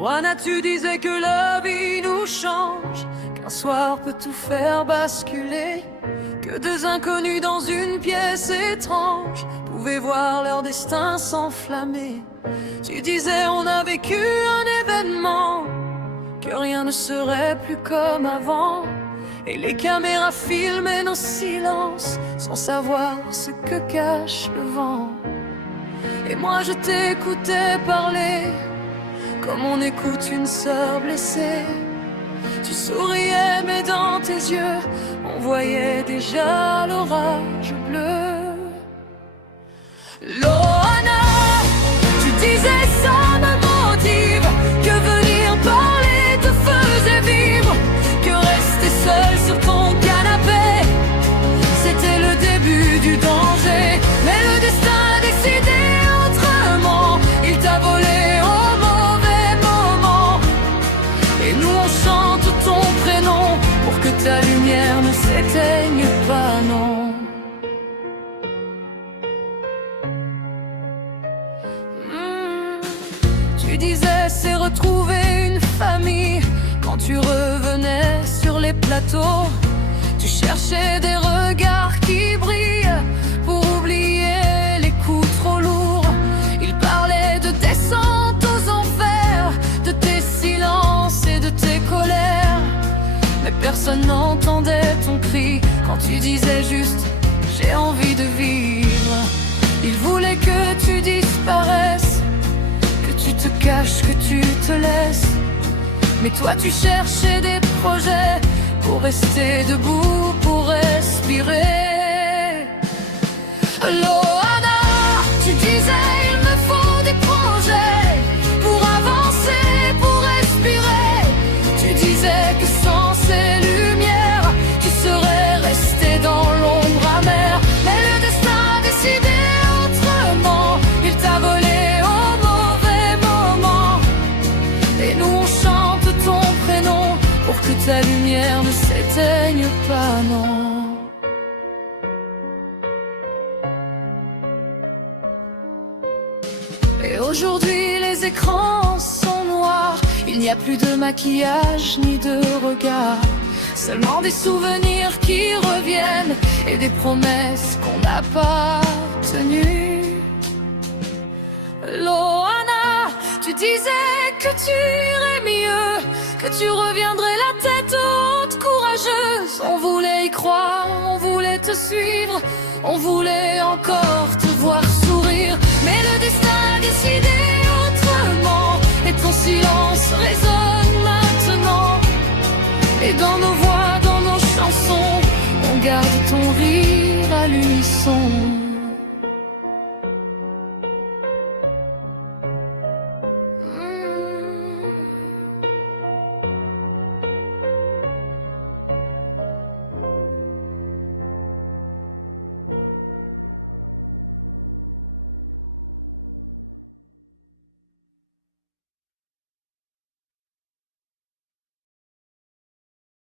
Loana, tu disais que la vie nous change, qu'un soir peut tout faire basculer, que deux inconnus dans une pièce étrange pouvaient voir leur destin s'enflammer. Tu disais on a vécu un événement, que rien ne serait plus comme avant, et les caméras filmaient nos silences sans savoir ce que cache le vent. Et moi je t'écoutais parler comme on écoute une sœur blessée. Tu souriais mais dans tes yeux on voyait déjà l'orage bleu. Loana, tu disais ça me motive, que venir parler te faisait vivre, que rester seul sur ton canapé c'était le début du danger. Mais le destin a décidé autrement, il t'a volé au mauvais moment. Et nous on chante ton prénom pour que ta lumière ne s'éteigne pas, non. Tu disais c'est retrouver une famille quand tu revenais sur les plateaux. Tu cherchais des regards qui brillent pour oublier les coups trop lourds. Il parlait de descente aux enfers, de tes silences et de tes colères. Mais personne n'entendait ton cri quand tu disais juste j'ai envie de vivre. Il voulait que tu disparaisses, que tu te caches, que tu te laisses. Mais toi tu cherchais des projets pour rester debout, pour respirer. Loana, tu disais il me faut des projets pour avancer, pour respirer. Tu disais que sans ces lumières tu serais resté dans l'ombre amère. Mais le destin a décidé autrement, il t'a volé au mauvais moment. Et nous on chante ton prénom pour que ta lumière ne s'éteigne pas, non. Et aujourd'hui les écrans sont noirs, il n'y a plus de maquillage ni de regard, seulement des souvenirs qui reviennent et des promesses qu'on n'a pas tenues. Loana, tu disais que tu irais mieux, que tu reviendrais la tête haute, courageuse. On voulait y croire, on voulait te suivre, on voulait encore te voir sourire. Mais le destin a décidé autrement, et ton silence résonne maintenant. Et dans nos voix, dans nos chansons, on garde ton rire à l'unisson.